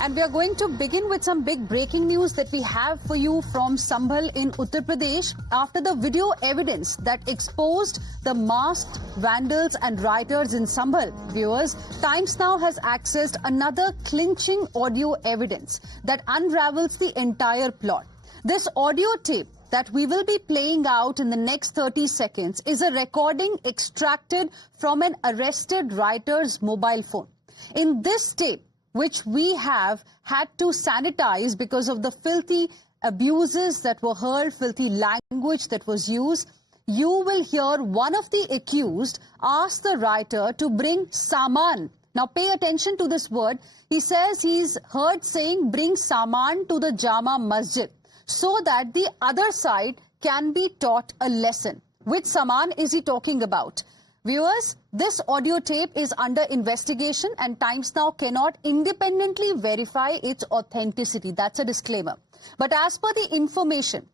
And we are going to begin with some big breaking news that we have for you from Sambhal in Uttar Pradesh after the video evidence that exposed the masked vandals and rioters in Sambhal. Viewers, Times Now has accessed another clinching audio evidence that unravels the entire plot. This audio tape that we will be playing out in the next 30 seconds is a recording extracted from an arrested rioter's mobile phone. In this tape, which we have had to sanitize because of the filthy abuses that were heard, filthy language that was used, you will hear one of the accused ask the rioter to bring saman. Now pay attention to this word. He says he's heard saying bring saman to the Jama Masjid so that the other side can be taught a lesson. Which saman is he talking about? Viewers, this audio tape is under investigation and Times Now cannot independently verify its authenticity. That's a disclaimer. But as per the information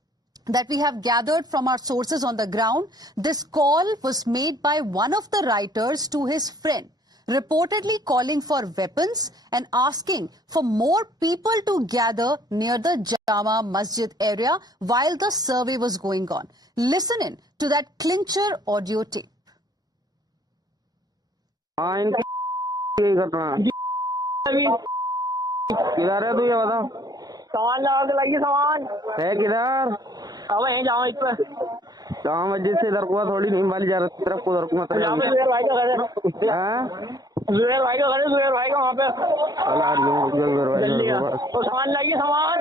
that we have gathered from our sources on the ground, this call was made by one of the rioters to his friend, reportedly calling for weapons and asking for more people to gather near the Jama Masjid area while the survey was going on. Listen in to that clincher audio tape. हाँ इनकी यही घटना किधर है तू ये बता सामान लगा के लाइए सामान है किधर अब यहीं जाओ इस पर जहाँ मस्जिद से इधर को थोड़ी नहीं वाली जा रही तरफ को उधर को मत यहाँ पे जुबेर भाई का घर है जुबेर भाई का घर है जुबेर भाई का वहाँ पे जल्दी तो सामान लाइए सामान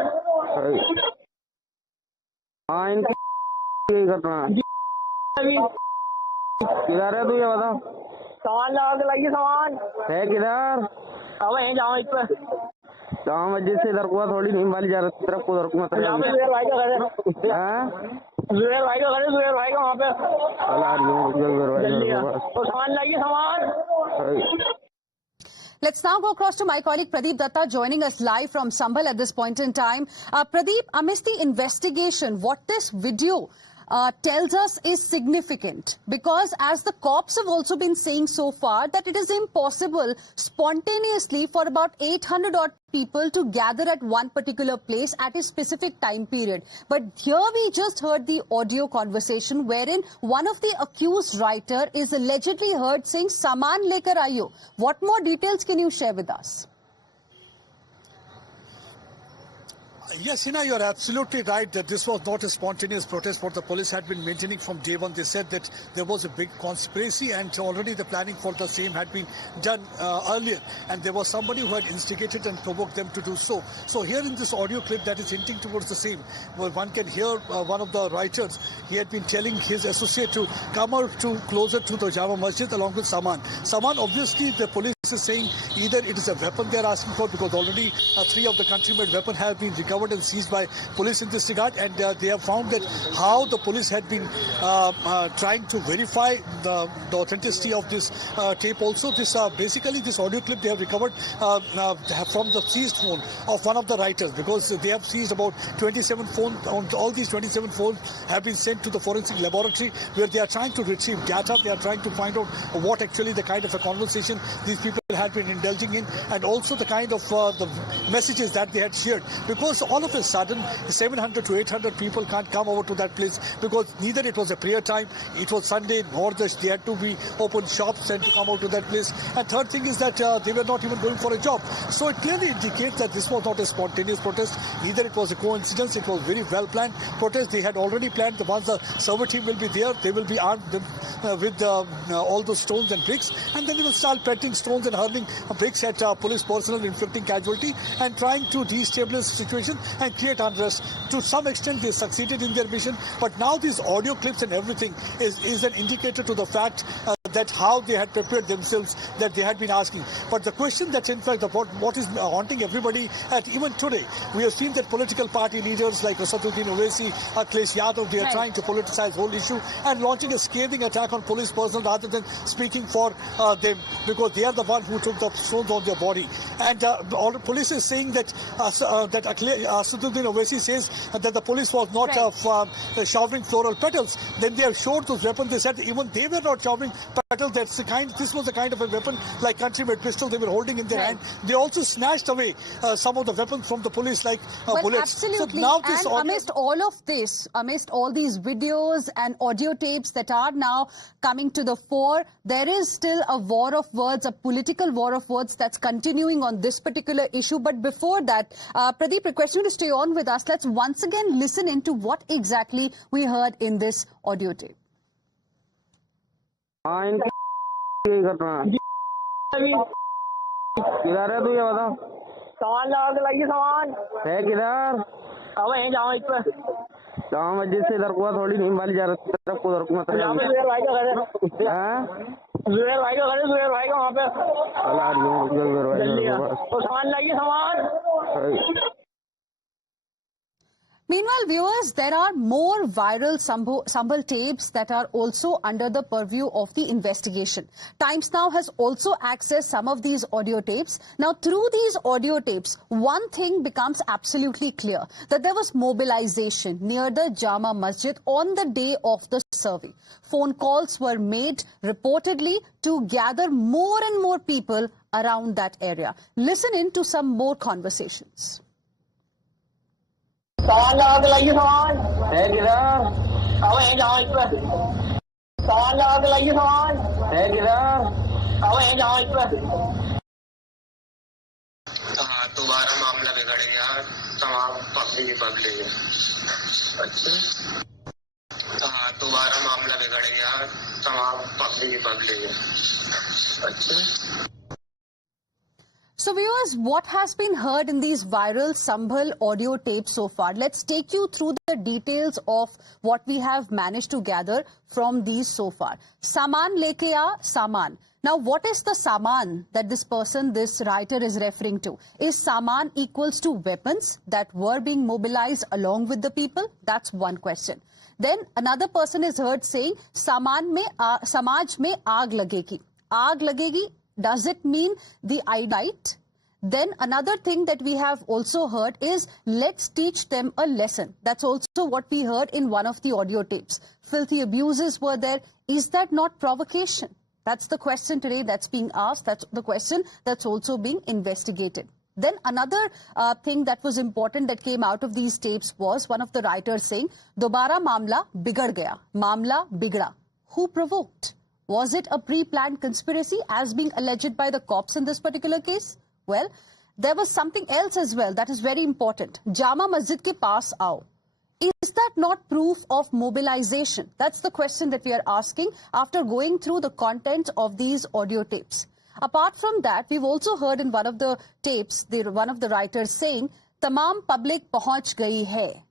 हाँ इनकी यही घटना किधर है तू ये बता सामान लगा के लाइए सामान है किधर अब यहीं जाओ इस पर जहाँ मस्जिद से इधर को थोड़ी नहीं वाली जा रही तरफ को उधर को मत यहाँ पे जुबेर भाई का घर है जुबेर भाई का घर है जुबेर भाई का वहाँ पे जल्दी तो सामान लाइए सामान Let's now go across to my colleague Pradeep Datta joining us live from Sambhal at this point in time. Pradeep, amidst the investigation, what this video tells us is significant because as the cops have also been saying so far that it is impossible spontaneously for about 800 odd people to gather at one particular place at a specific time period. But here we just heard the audio conversation wherein one of the accused writer is allegedly heard saying saman lekar aayo. What more details can you share with us? Yes, Hina, you're absolutely right that this was not a spontaneous protest. What the police had been maintaining from day one, they said that there was a big conspiracy and already the planning for the same had been done earlier. And there was somebody who had instigated and provoked them to do so. So here in this audio clip that is hinting towards the same, well, one can hear one of the writers, he had been telling his associate to come out to closer to the Jama Masjid along with Saman. Saman, obviously, the police is saying either it is a weapon they are asking for because already 3 of the country-made weapons have been recovered and seized by police in this regard, and they have found that how the police had been trying to verify the authenticity of this tape. Also, this basically this audio clip they have recovered from the seized phone of one of the writers because they have seized about 27 phones. All these 27 phones have been sent to the forensic laboratory where they are trying to retrieve data. They are trying to find out what actually the kind of a conversation these people had been indulging in, and also the kind of the messages that they had shared, because all of a sudden 700 to 800 people can't come over to that place because neither it was a prayer time, it was Sunday, nor they had to be open shops and to come out to that place. And third thing is that they were not even going for a job. So it clearly indicates that this was not a spontaneous protest, neither it was a coincidence, it was very well planned protest. They had already planned that once the survey team will be there, they will be armed with all those stones and bricks, and then they will start pelting stones and hurling bricks at police personnel, inflicting casualty and trying to destabilize the situation and create unrest. To some extent they succeeded in their mission, but now these audio clips and everything is an indicator to the fact that how they had prepared themselves, that they had been asking. But the question that's in fact about what is haunting everybody, at even today, we have seen that political party leaders like Asaduddin Owaisi, Akhilesh Yadav, they are trying to politicize whole issue and launching a scathing attack on police personnel rather than speaking for them, because they are the one who took the stones on their body. And all the police is saying that Asaduddin Owaisi says that the police was not showering floral petals. Then they have showed those weapons. They said even they were not showering That's the kind. This was the kind of a weapon like country-made pistol they were holding in their hand. They also snatched away some of the weapons from the police, like bullets. Absolutely. So now this and amidst all of this, amidst all these videos and audio tapes that are now coming to the fore, there is still a war of words, a political war of words that's continuing on this particular issue. But before that, Pradeep, request you to stay on with us. Let's once again listen into what exactly we heard in this audio tape. हाँ इनकी यही घटना किधर है तू ये बता सामान लगा के लाइए सामान है किधर अब यहीं जाओ इस पे कहाँ मस्जिद से इधर को थोड़ी नहीं वाली जा रही तरफ को उधर को मत यहाँ पे जुबेर भाई का घर है जुबेर भाई का घर है जुबेर भाई का वहाँ पे जल्दी तो सामान लाइए सामान Meanwhile, viewers, there are more viral Sambhal tapes that are also under the purview of the investigation. Times Now has also accessed some of these audio tapes. Now, through these audio tapes, one thing becomes absolutely clear, that there was mobilization near the Jama Masjid on the day of the survey. Phone calls were made reportedly to gather more and more people around that area. Listen in to some more conversations. सामान लगा के लाइए सामान है किधर अब यहीं जाओ इस पे सामान लगा के लाइए सामान है किधर अब यहीं जाओ इस पे हाँ दोबारा मामला बिगड़ गया तमाम पब्लिक अच्छा हाँ दोबारा मामला बिगड़ गया तमाम पब्लिक अच्छा So viewers, what has been heard in these viral Sambhal audio tapes so far? Let's take you through the details of what we have managed to gather from these so far. Saman leke aa, saman. Now, what is the saman that this person, this writer is referring to? Is saman equals to weapons that were being mobilized along with the people? That's one question. Then another person is heard saying, samaj mein aag lagegi. Aag lagegi. Does it mean the night? Then another thing that we have also heard is, let's teach them a lesson. That's also what we heard in one of the audio tapes. Filthy abuses were there. Is that not provocation? That's the question today that's being asked. That's the question that's also being investigated. Then another thing that was important that came out of these tapes was one of the writers saying, Dobara mamla bigad gaya. Mamla bigda. Who provoked? Was it a pre-planned conspiracy as being alleged by the cops in this particular case? Well, there was something else as well that is very important. Jama Masjid ke paas aao. Is that not proof of mobilization? That's the question that we are asking after going through the content of these audio tapes. Apart from that, we've also heard in one of the tapes, one of the writers saying, Tamam public pahunch gayi hai.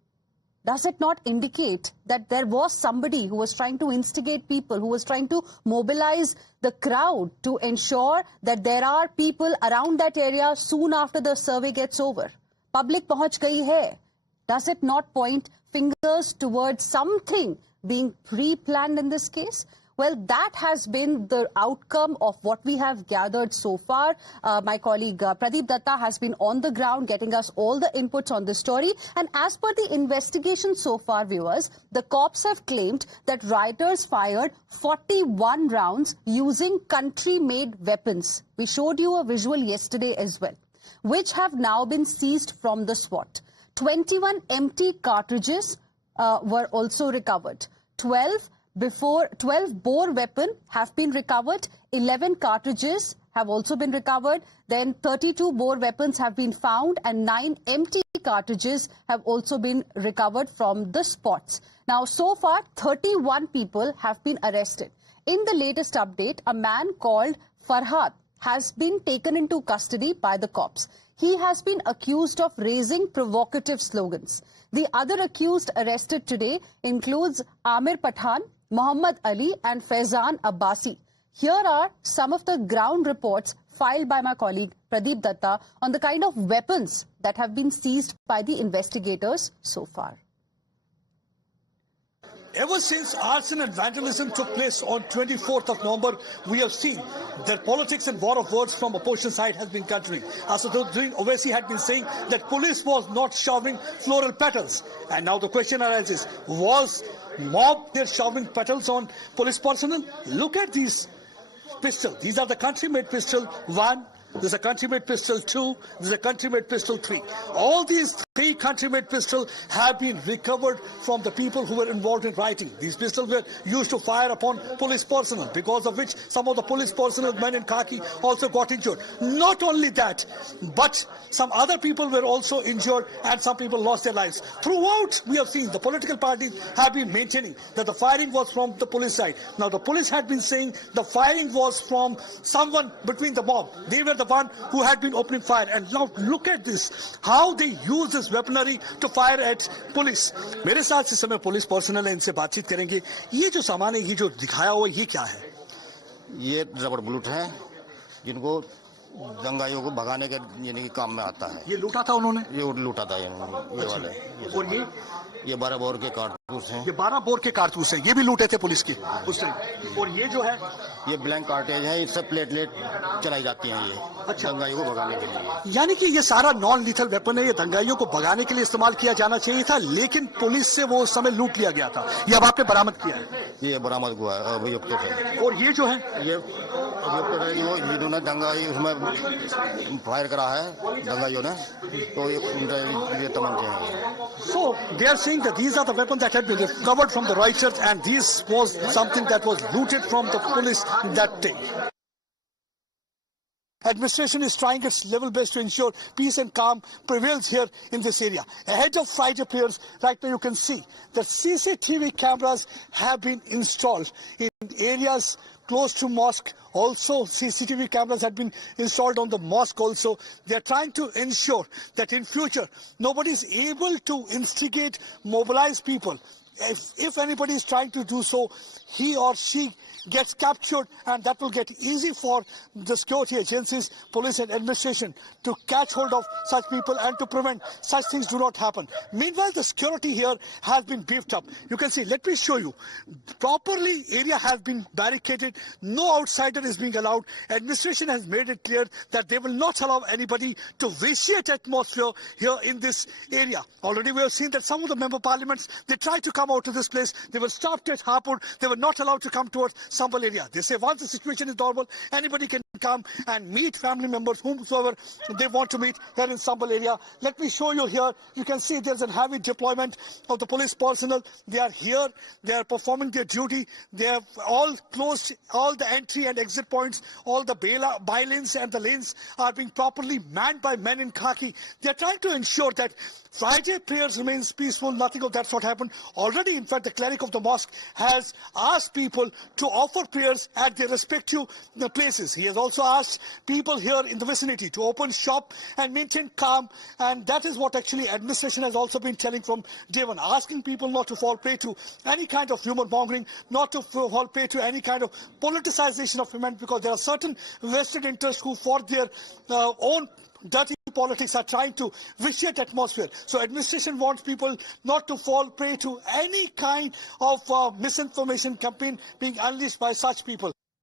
Does it not indicate that there was somebody who was trying to instigate people, who was trying to mobilize the crowd to ensure that there are people around that area soon after the survey gets over? Public pahunch gayi hai. Does it not point fingers towards something being pre-planned in this case? Well, that has been the outcome of what we have gathered so far. My colleague Pradeep Datta has been on the ground getting us all the inputs on this story. And as per the investigation so far, viewers, the cops have claimed that rioters fired 41 rounds using country-made weapons. We showed you a visual yesterday as well, which have now been seized from the SWAT. 21 empty cartridges were also recovered. 12 bore weapon have been recovered, 11 cartridges have also been recovered, then 32 bore weapons have been found and 9 empty cartridges have also been recovered from the spots. Now, so far, 31 people have been arrested. In the latest update, a man called Farhad has been taken into custody by the cops. He has been accused of raising provocative slogans. The other accused arrested today includes Amir Pathan, Muhammad Ali and Faizan Abbasi. Here are some of the ground reports filed by my colleague Pradeep Datta on the kind of weapons that have been seized by the investigators so far. Ever since arson and vandalism took place on 24th of November, we have seen that politics and war of words from opposition side has been continuing. Asaduddin Owaisi had been saying that police was not showering floral petals. And now the question arises, was mob there showering petals on police personnel? Look at these pistol. These are the country-made pistol 1. There's a country-made pistol 2. There's a country-made pistol 3. All these 3 country-made pistols have been recovered from the people who were involved in rioting. These pistols were used to fire upon police personnel, because of which some of the police personnel, men in khaki, also got injured. Not only that, but some other people were also injured and some people lost their lives. Throughout, we have seen the political parties have been maintaining that the firing was from the police side. Now, the police had been saying the firing was from someone between the mob. They were the one who had been opening fire. And now look at this, how they use this weaponry to fire at police. मेरे साथ इस समय police personal है, इनसे बातचीत करेंगे. ये जो सामान है, ये जो दिखाया हुआ, ये क्या है? ये रबर बुलेट है, जिनको दंगाइयों को भगाने के यानी काम में आता है. ये लूटा था उन्होंने? ये लूटा था ये वाले. और ये 12 बोर के कारतूस हैं. ये 12 बोर के कारतूस हैं. ये भी लूटे थे पुलिस के उस टाइम. और ये जो है, ये ब्लैंक कार्टेज है. इससे प्लेटलेट चलाई जाती हैं ये. अच्छा. दंगाइयों को भगाने के लिए. यानी कि ये सारा नॉन लीथल वेपन है, ये दंगाइयों को भगाने के लिए इस्तेमाल किया जाना चाहिए था, लेकिन पुलिस से वो उस समय लूट लिया गया था. ये अब आपने बरामद किया है? ये बरामद हुआ है अभियुक्त है. और ये जो है, ये अभियुक्त है जो जिन्होंने दंगाई उसमें फायर करा है दंगाइयों ने, तो ये तमंचे हैं. So they are saying that these are the weapons that had been recovered from the rioters, and this was something that was looted from the police that day. Administration is trying its level best to ensure peace and calm prevails here in this area. Ahead of Friday prayers, right now you can see that CCTV cameras have been installed in areas close to mosque. Also, CCTV cameras have been installed on the mosque also. They are trying to ensure that in future, nobody is able to instigate, mobilize people. If anybody is trying to do so, he or she gets captured, and that will get easy for the security agencies, police and administration to catch hold of such people and to prevent such things do not happen. Meanwhile, the security here has been beefed up. You can see, let me show you. Properly, area has been barricaded. No outsider is being allowed. Administration has made it clear that they will not allow anybody to vitiate atmosphere here in this area. Already we have seen that some of the member parliaments, they tried to come out to this place. They were stopped at Hapur. They were not allowed to come towards Sambal area. They say once the situation is normal, anybody can come and meet family members, whomsoever they want to meet here in Sambal area. Let me show you here. You can see there's a heavy deployment of the police personnel. They are here. They are performing their duty. They have all closed all the entry and exit points. All the by-lanes and the lanes are being properly manned by men in khaki. They are trying to ensure that Friday prayers remains peaceful. Nothing of that sort happened. Already, in fact, the cleric of the mosque has asked people to offer prayers at their respective places. He has also asked people here in the vicinity to open shop and maintain calm. And that is what actually administration has also been telling from day one, asking people not to fall prey to any kind of rumor mongering, not to fall prey to any kind of politicization of event, because there are certain vested interests who, for their own dirty politics, are trying to vitiate atmosphere. So administration wants people not to fall prey to any kind of misinformation campaign being unleashed by such people.